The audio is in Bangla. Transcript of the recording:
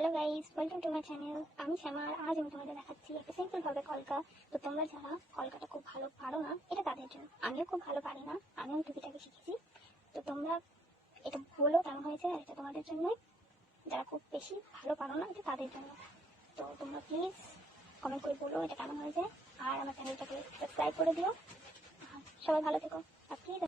Hello guys, welcome to my channel. আমি শ্যামা। আর আজ আমি তোমাদের দেখাচ্ছি একটা সিম্পল ভাবে কলকা। তো তোমরা যারা কলকাটা খুব ভালো পারো না, এটা তাদের জন্য। আমিও খুব ভালো পারি না, আমিও টুকিটাকি শিখেছি। তো তোমরা এটা বলো কেমন হয়েছে, আর এটা তোমাদের জন্য। যারা খুব বেশি ভালো পারো না, এটা তাদের জন্য। তো তোমরা প্লিজ কমেন্ট করে বলো এটা কেমন হয়েছে, আর আমার চ্যানেলটাকে সাবস্ক্রাইব করে দিও। সবাই ভালো থেকো আর প্লিজ।